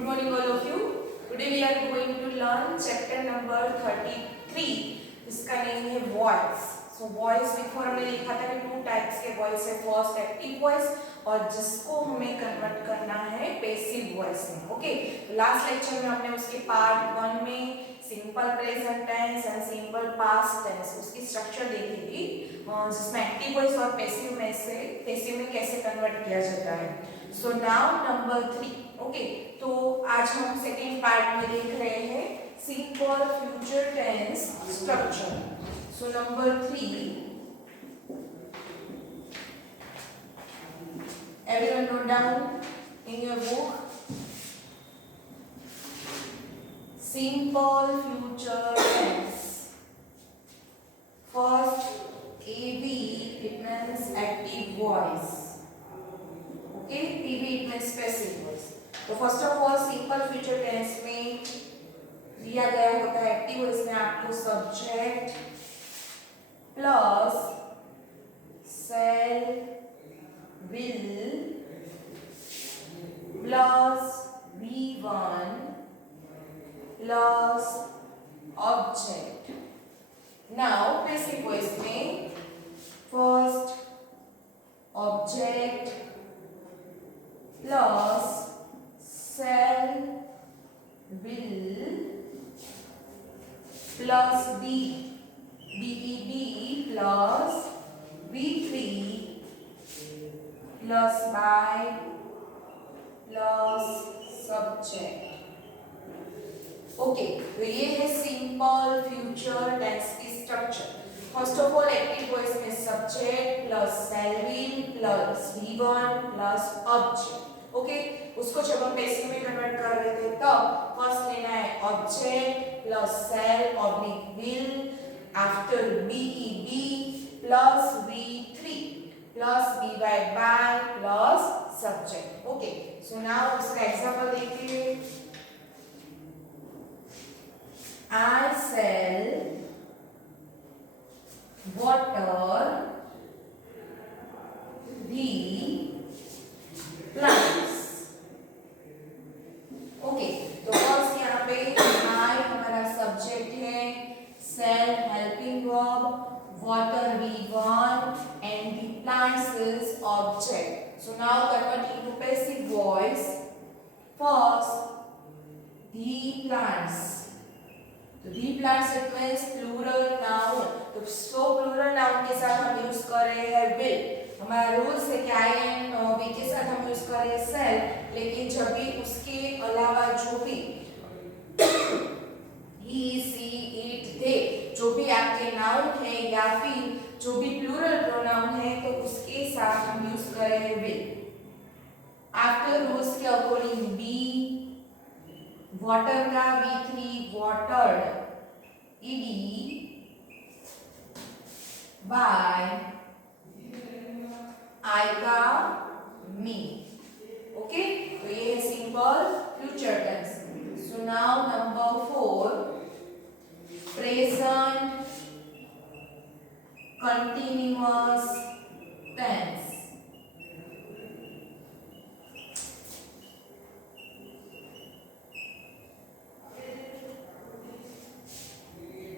Good morning all of you. Today we are going to learn chapter number 33. इसका नेम है voice. So voice before हमने लिखा था कि टू टाइप्स के वॉइस है. फर्स्ट एक्टिव वॉइस और जिसको हमें कन्वर्ट करना है पैसिव वॉइस में. ओके, तो लास्ट लेक्चर में हमने उसके पार्ट 1 में simple present tense and simple past tense उसकी स्ट्रक्चर देखी थी, जिसमें एक्टिव वॉइस और पैसिव में कैसे कन्वर्ट किया जाता है. सो नाउ नंबर 3. ओके, तो आज हम सेकेंड पार्ट में देख रहे हैं simple future tense structure. So number 3, everyone note down in your book simple future tense. First AB, it means active voice. Okay, PV it means passive voice. तो first of all simple future tense में दिया गया होता है active voice में आपको subject plus shall will plus V1 plus object. Now passive voice में first object plus cell will plus BED plus V3 plus by plus subject. Okay, तो ये है सिंपल फ्यूचर टेंस की structure. First of all active voice में subject plus shall will plus V1 plus object. Okay, उसको जब हम पैसिव में कन्वर्ट कर रहे थे तब फर्स्ट लेना है object plus shall oblique will after BEB plus V3 plus divide by plus subject. Okay, so now इसका एग्जांपल देखिए. I sell water the plants. Okay, तो फर्स्ट यहाँ पे I हमारा सब्जेक्ट है, shall helping verb, water we want and the plants is object. So now convert into passive voice. First the plants. तो the plants it means plural noun. तो सो plural noun के साथ हम यूज कर रहे हैं will. हमारा रूल्स है कि आई एंड वी के साथ हम यूज कर रहे हैं सेल, लेकिन जब भी उसके अलावा जो भी ही सी इट दे जो भी आपके नाउन है या फिर जो भी प्लूरल प्रोनाउन है तो उसके साथ हम यूज कर रहे हैं will. आफ्टर रूल्स के अकॉर्डिंग बी वाटर का V3 वाटर्ड ईडी बाय आई का मी. ओके, तो ये है simple future tense. So now number 4 present continuous tense.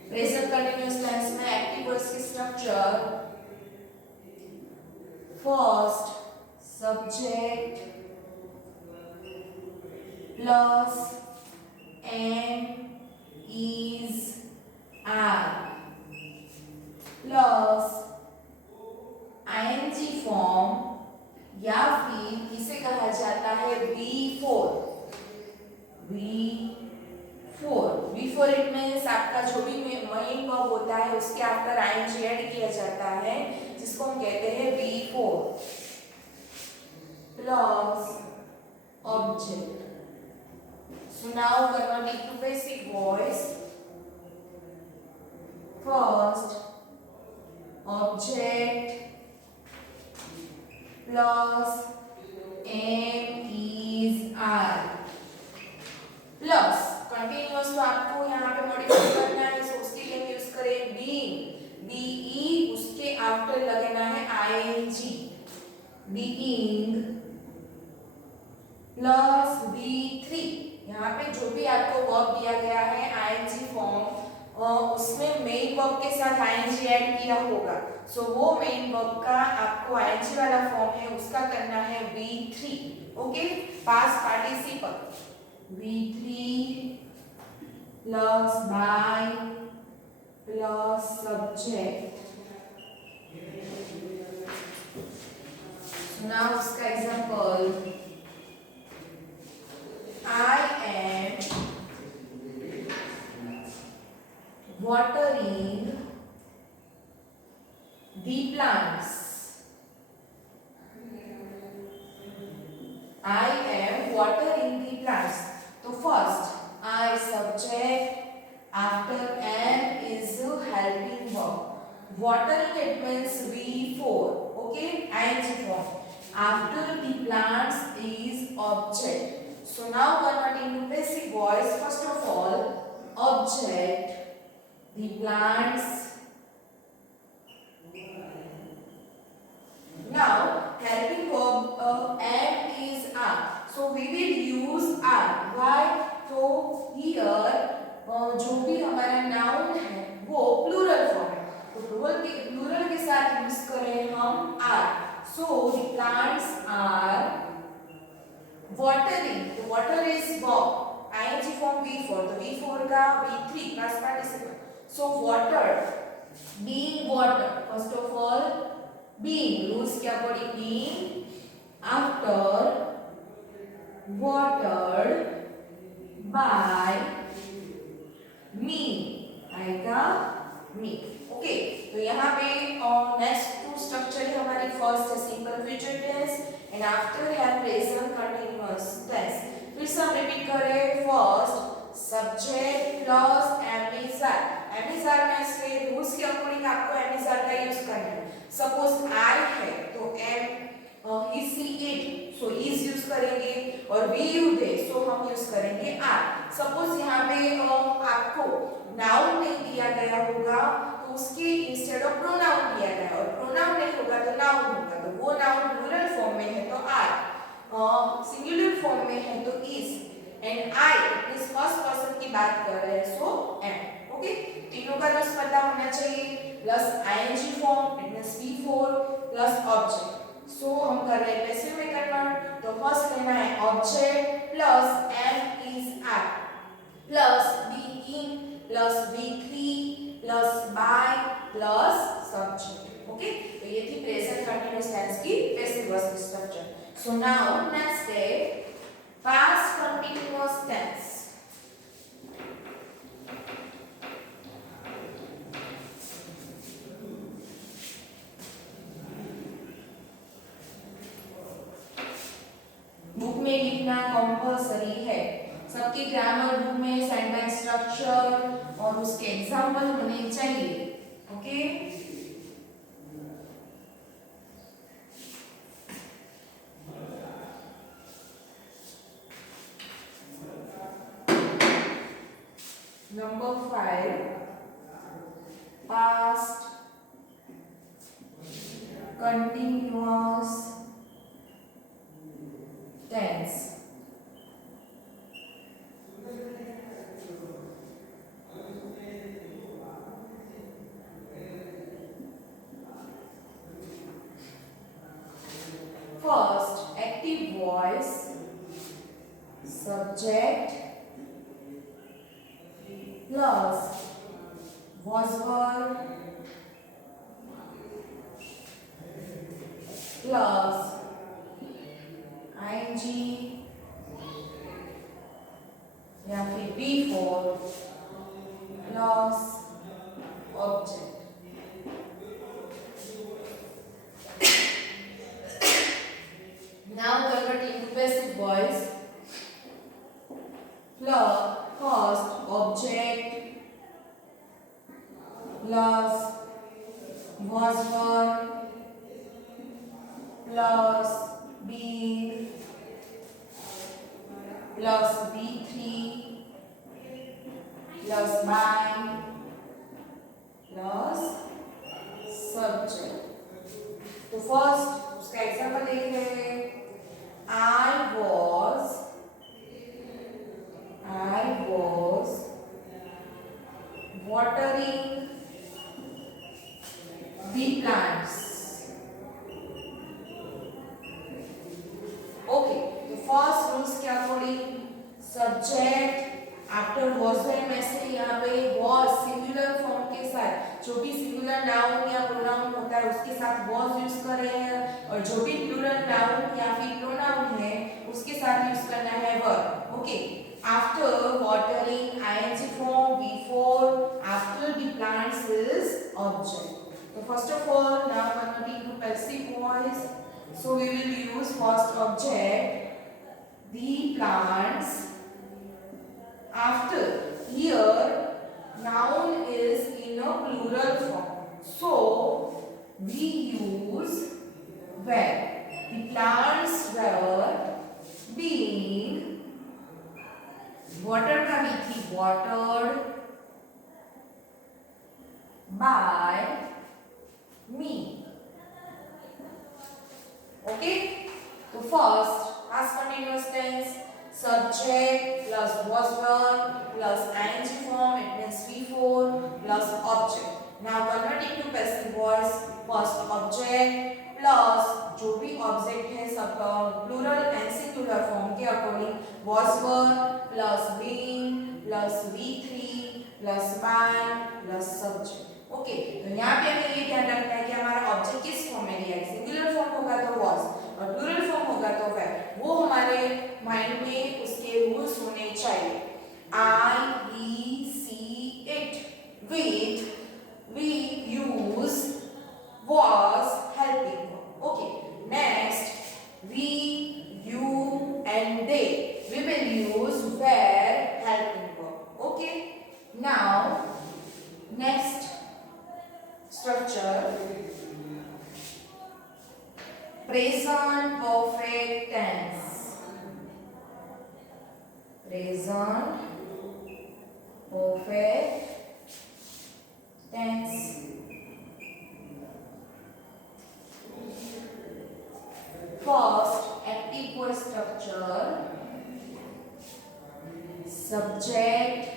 Present continuous tense में एक्टिव वॉइस की structure first subject plus am is are plus ING form या फिर इसे कहा जाता है V4. V4 इट मींस आपका जो भी मेन वर्ब होता है उसके आफ्टर आईएनजी ऐड किया जाता है जिसको हम कहते हैं V4 plus object. So now convert into basic voice. First object plus am is are plus continuous तो आपको यहाँ पे मॉडिफाई करना है, सो उसके लिए हम यूज करें बीइंग. बीई उसके आफ्टर लगना है आईएनजी. बीइंग प्लस V3 यहाँ पे जो भी आपको वर्ब दिया गया है आईएनजी फॉर्म, उसमें मेन वर्ब के साथ आईएनजी ऐड किया होगा। सो वो मेन वर्ब का आपको आईएनजी वाला फॉर्म है उसका करना है V3। Okay, past participle V3 plus by plus subject. Now उसका example, I am watering the plants. I am watering the plants. तो first I subject, after am is helping verb. Watering it means V4. Okay, ing form. After the plants is object. So now converting to basic voice. First of all, object, the plants. Now helping verb am is are. So we will use are. Why? तो here जो भी हमारा नाउन है वो plural form है, तो प्लूरल के साथ यूज करें हम are. So the plants are watering. तो water is verb, ing form V4, तो V4 का V3 past participle. So water, being water. First of all, being, rules के according being, after watered by me, आएगा me. Okay, तो यहाँ पे next to structure है हमारी। फर्स्ट है simple future tense and after है प्रेजेंट कंटीन्यूअस टेंस। फिर से हम रिपीट करें, first subject plus am is are. Am is are में से रूल्स के अकॉर्डिंग आपको एम इज आर का यूज करना है। सपोज आई है तो am he she it, so is use करेंगे, और वी यू दे, सो हम यूज करेंगे आर। सपोज यहाँ पे आपको नाउन नहीं दिया गया होगा तो उसके इंस्टेड ऑफ प्रोनाउन दिया गया, और प्रोनाउन नहीं होगा तो नाउन होगा, तो वो नाउन प्लूरल फॉर्म में है तो आर, सिंगुलर फॉर्म में है तो इज, एंड आई इस फर्स्ट पर्सन की बात कर रहे हैं सो एम। ओके, तीनों का रूल्स पता होना चाहिए। Plus ING form it means V4 plus object. So हम कर रहे हैं पैसिव में कन्वर्ट, तो फर्स्ट लेना है object plus am is are plus being plus V3 plus by plus subject. Okay, तो ये थी प्रेजेंट कंटीन्यूअस टेंस की passive voice structure. So now next step, past continuous tense. Book में लिखना कंपल्सरी है, सबकी ग्रामर बुक में sentence structure और उसके एग्जांपल होने चाहिए। Okay, number 5, past continuous tense. First, active voice, subject plus was verb plus ing या फिर V4 plus object। Now convert into passive voice. Plus first object plus was verb plus being plus V3 plus by plus subject। तो फर्स्ट उसका एग्जांपल देख रहे हैं, I was watering the plants. Okay, तो first rules के according subject after was where में से यहाँ पे was सिंगुलर फॉर्म के साथ जो भी सिंगुलर नाउन या प्रोनाउन होता है उसके साथ was यूज कर रहे हैं और जो भी प्लूरल नाउन या फिर प्रोनाउन है उसके साथ यूज करना है verb. Okay, after watering ing form, before, after the plants is object. So first of all, now converting to passive voice. So we will use first object the plants. After here noun is in a plural form. So we use were. The plants were being watered का भी थी watered by me. Okay, so first past continuous tense, subject plus was verb plus ing form, it means before plus object. Now converting to passive voice, first object plus जो भी ऑब्जेक्ट है सब plural and singular form के according was verb plus being plus V3 plus by plus subject. Okay, तो यहाँ पे हमें ये ध्यान रखना है कि हमारा ऑब्जेक्ट किस फॉर्म में दिया है. सिंगुलर फॉर्म होगा तो was और प्लूरल फॉर्म होगा तो were. वो हमारे माइंड में उसके रूल्स होने चाहिए. I, we, see, it. With we use was helping. Okay, next we, you and they. We will use were helping verb. Okay, now next structure, present perfect tense. Present perfect tense. First, active voice structure, subject,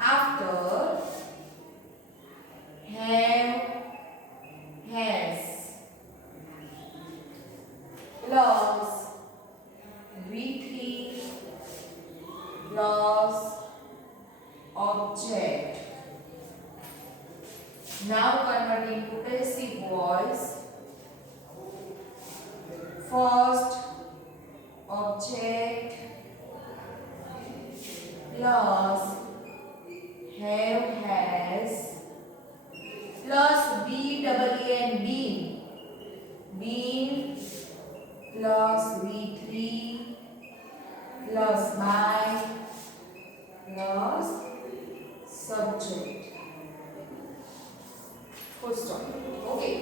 after, have, has, plus, V3, plus, object. Now converting to passive voice. First object plus have, has plus be, double e and been. Been plus V3 plus by plus subject. Full stop. Okay.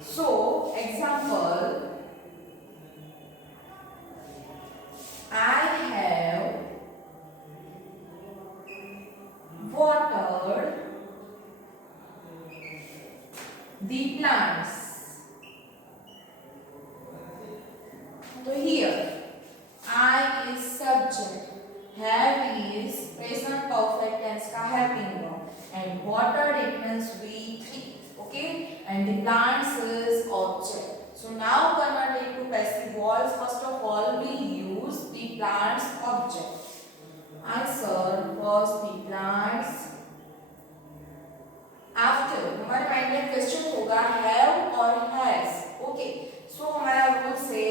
So example, I have watered the plants. So here I is subject, have is present perfect tense का helping verb and watered it means V3. Okay, and the plants is object. So now converting to passive voice, first of all we use the plants object. Answer first the plants. After हमारे माइंड में क्वेश्चन होगा have और has. Okay, सो हमारा रूल से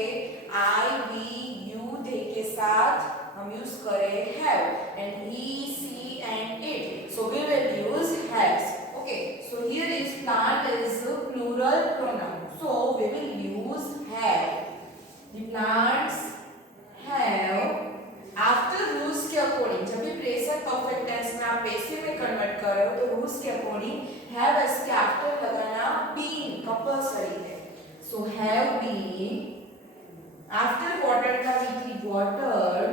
I, we, you, they के साथ हम यूज करें have and he, she and it. So we will use has. Okay, so here is plant is a plural pronoun. So we will use have. The plants have. After rules के अकॉर्डिंग जब भी present perfect tense में आप पैसिव में कन्वर्ट कर रहे हो तो रूल्स के अकॉर्डिंग हैव इसके आफ्टर लगाना बीन कंपल्सरी है. So have been after water का भी वाटर्ड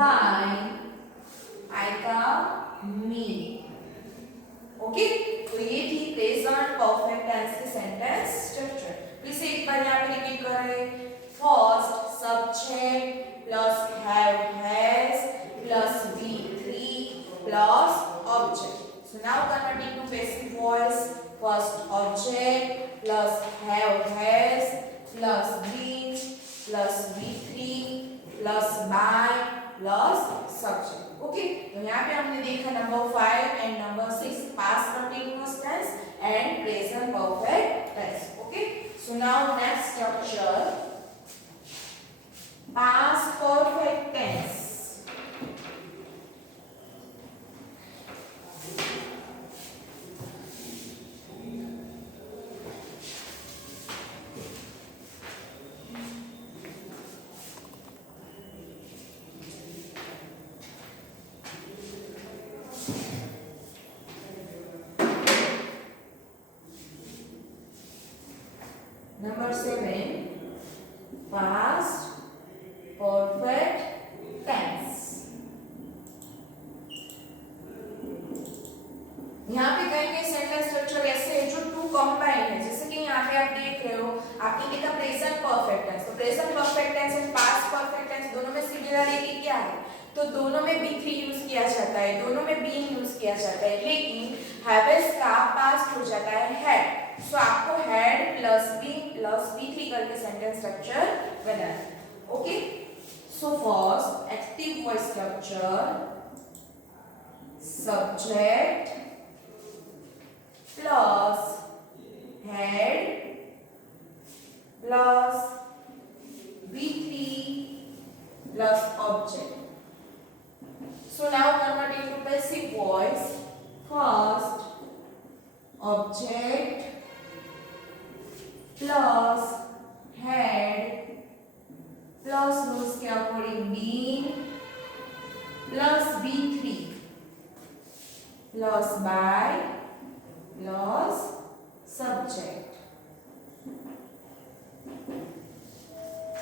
बाय आई का मी. ओके, तो ये थी प्रेजेंट परफेक्ट टेंस की सेंटेंस स्ट्रक्चर. प्लीज एक बार यहाँ पे रिपीट करें. First subject plus have, has into passive voice. First object plus have has plus been plus V3 plus by plus subject. Okay, तो यहाँ पे हमने देखा number 5 and number 6 past continuous tense and present perfect tense. Okay, so now next structure past perfect tense. Number 7, past perfect tense. यहाँ पे कहेंगे sentence structure ऐसे है जो टू कंबाइन है. जैसे कि यहाँ पे आप देख रहे हो, आपने लिखा प्रेजेंट परफेक्ट टेंस. तो present perfect tense and past perfect tense दोनों में सिमिलरिटी क्या है? तो दोनों में B3 यूज किया जाता है, दोनों में बीन यूज किया जाता है, लेकिन हैवेस का पास्ट हो जाता है हैड. सो आपको had plus been plus B3 करके सेंटेंस स्ट्रक्चर बनाना है. Okay, so first active voice structure subject plus head plus V3 plus object. So now convert into passive voice. First object plus head plus rules के according been plus V3 plus by plus subject.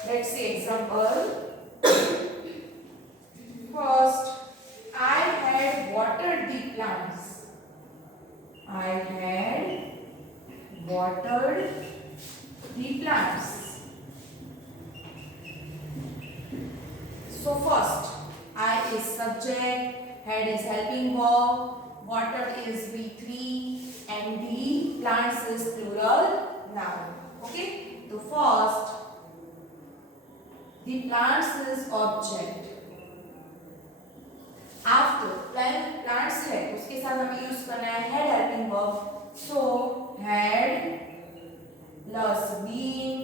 Let's see example. First, I had watered the plants. I had watered the plants. So first, I is subject, had is helping verb, water is V3 and the plants is plural noun. Okay, so first the plants is object. After plants है उसके साथ हमें यूज करना है had helping verb. So had plus been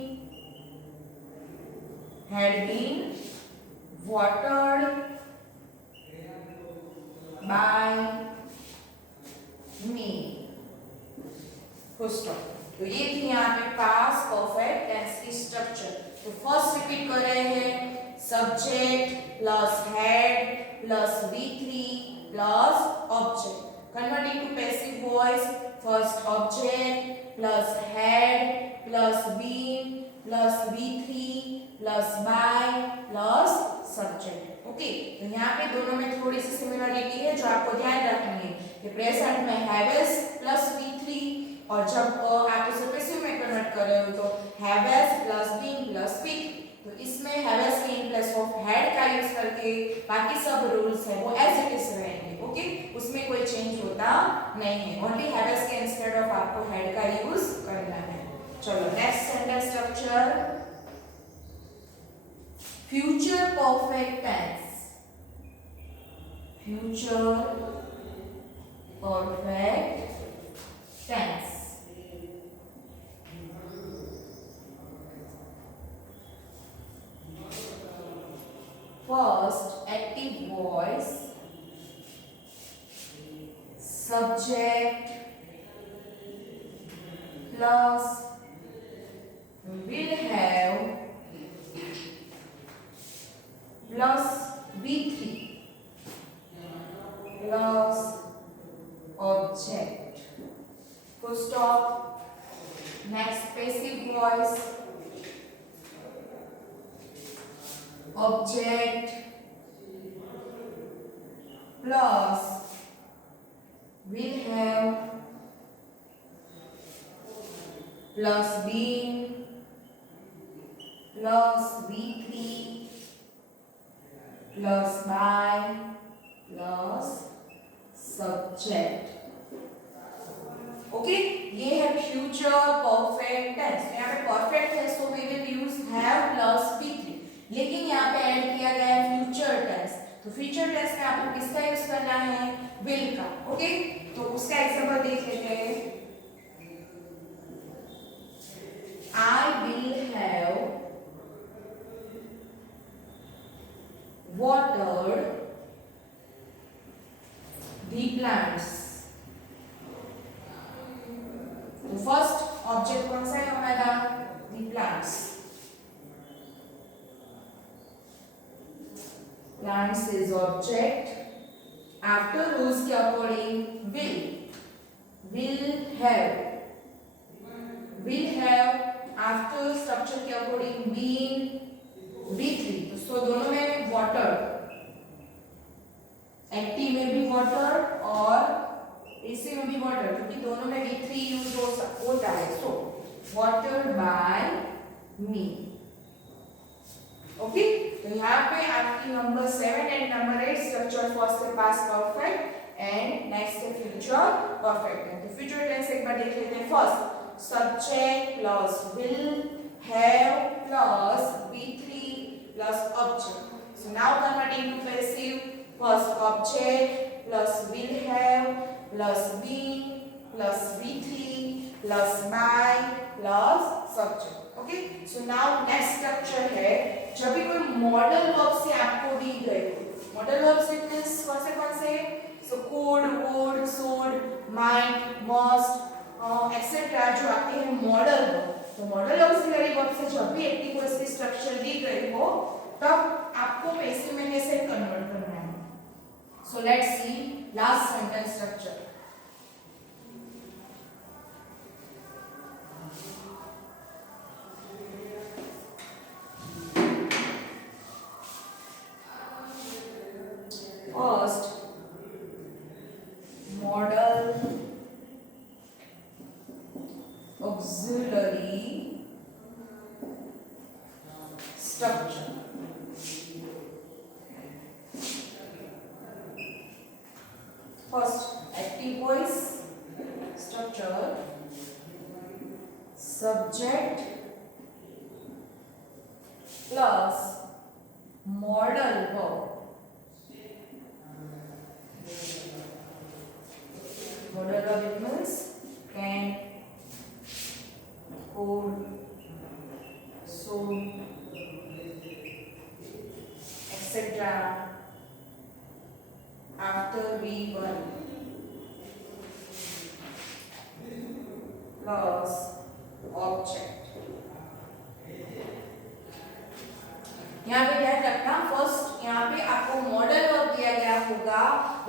watered by me. Full stop. तो ये थी यहाँ पे पास्ट परफेक्ट टेंस की स्ट्रक्चर. तो फर्स्ट रिपीट कर रहे हैं subject plus had plus V3 plus object. Convert into passive voice. First object plus had plus been plus V3 plus by plus subject. Okay, तो यहाँ पे दोनों में थोड़ी सी सिमिलरिटी है जो आपको ध्यान रखनी है. ये प्रेजेंट में हैवेस प्लस V3 और जब आप इसे पैसिव में कन्वर्ट कर रहे हो तो हैवेस प्लस बीन प्लस V3. तो इसमें हैवेस के इन प्लेस ऑफ हेड का यूज करके बाकी सब रूल्स है वो एज इट इज रहेंगे. ओके, उसमें कोई चेंज होता नहीं है. ओनली हैवेस के इंस्टेड ऑफ आपको हेड का यूज करना है. चलो next sentence structure future perfect tense. Future perfect tense. First active voice subject plus will have plus V3 plus object. Full stop. Next passive voice object plus will have plus been plus V3 plus by plus subject. Okay, ये है future perfect tense. यहाँ पे perfect है so we will use have plus बी3, लेकिन यहाँ पे add किया गया है फ्यूचर टेंस, तो फ्यूचर टेंस में आपको किसका यूज करना है, विल का। ओके, तो उसका एग्जांपल देख लेते हैं। I will have watered the plants। तो फर्स्ट ऑब्जेक्ट कौन सा है हमारा, the plants। plants is object, after rules के according will have after structure के अकॉर्डिंग बीन B3, तो सो दोनों में वाटर, एक्टिव में भी वाटर और एसी में भी वाटर, क्योंकि दोनों में B3 यूज होता है। सो वाटर बाय मी। ओके, तो यहाँ पे आपकी नंबर 7 एंड नंबर 8 स्ट्रक्चर फर्स्ट है पास्ट परफेक्ट एंड नेक्स्ट है फ्यूचर परफेक्ट है। तो फ्यूचर टेंस एक बार देख लेते हैं। First subject plus will have plus B3 plus object. So now converting to passive, first object plus will have plus being plus B3 plus by plus subject. Okay, so now next structure है, जब भी कोई modal verb से आपको दी गए, modal verb से कौन से, so could, would, should, might, must etcetera जो आते हैं मॉडल वर्ब। तो मॉडल ऑक्सिलरी वर्ब से जब भी एक्टिव वॉइस की स्ट्रक्चर दी गई हो तब आपको पैसिव में कैसे कन्वर्ट करना है। So let's see last sentence structure. First model auxiliary structure, first active voice structure, subject plus modal verb, modal verb it means can, could, should, etc. after V1 plus object। यहाँ पे ध्यान रखना, फर्स्ट यहाँ पे आपको मॉडल वर्ब दिया गया होगा,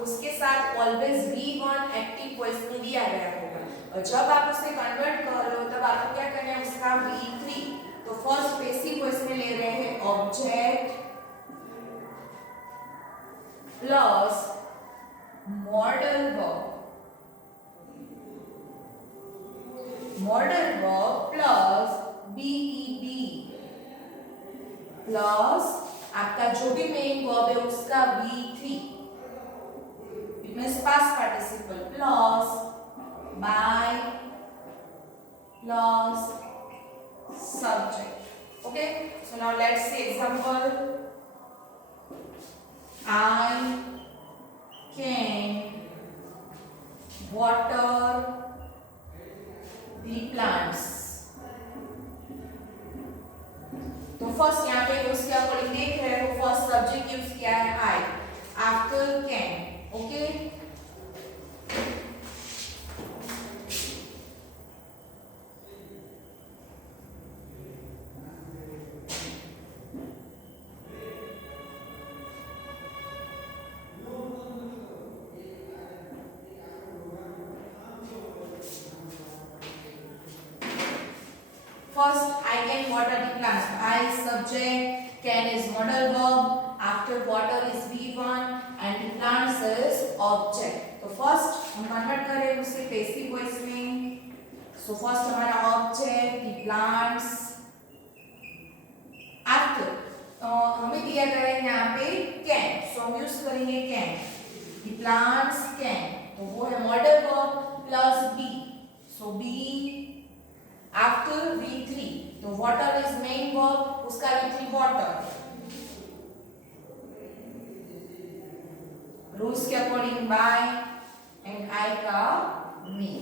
उसके साथ ऑलवेज V1 एक्टिव वॉइस में दिया गया होगा, और जब आप उसे कन्वर्ट कर रहे हो तब आपको क्या करना है, उसका V3। तो फर्स्ट पैसिव वॉइस में ले रहे हैं object plus modal verb plus BEB plus आपका जो भी मेन वर्ब है उसका V3, it means past participle, plus by plus subject। okay, so now let's see example। I can water the plants। तो फर्स्ट यहाँ पे यूज किया अकॉर्डिंग देख रहे हो, फर्स्ट सब्जेक्ट यूज किया है I, after can. Okay, first I can water the plants, I subject, can is modal verb, after water is V1 and the plants is object। तो फर्स्ट हम कन्वर्ट करें उसे पैसिव वॉइस में। सो फर्स्ट हमारा object the plants, after हमें दिया गया है यहाँ पे कैन, सो हम यूज करेंगे कैन, द प्लांट्स कैन, तो वो है modal verb plus B, so be after V3 तो वाटर इज मेन वर्ब, उसका V3 वाटर, रूल्स के अकॉर्डिंग बाय एंड आई का मी।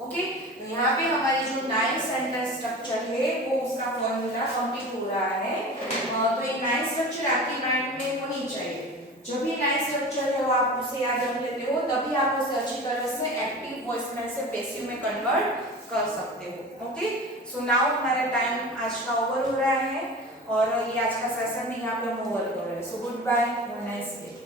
ओके, तो यहाँ पे हमारी जो 9 सेंटेंस स्ट्रक्चर है वो उसका फॉर्मूला कंप्लीट हो रहा है। तो एक 9 स्ट्रक्चर आपकी माइंड में होनी चाहिए। जब भी 9 स्ट्रक्चर है वो आप उसे याद रख लेते हो, तभी आप उसे अच्छी तरह से एक्टिव वॉइस में से पैसिव में कन्वर्ट कर सकते हो। ओके, सो नाउ हमारा टाइम आज का ओवर हो रहा है और ये आज का सेशन भी यहाँ पे हम ओवर कर रहे हैं। So goodbye, have a nice day.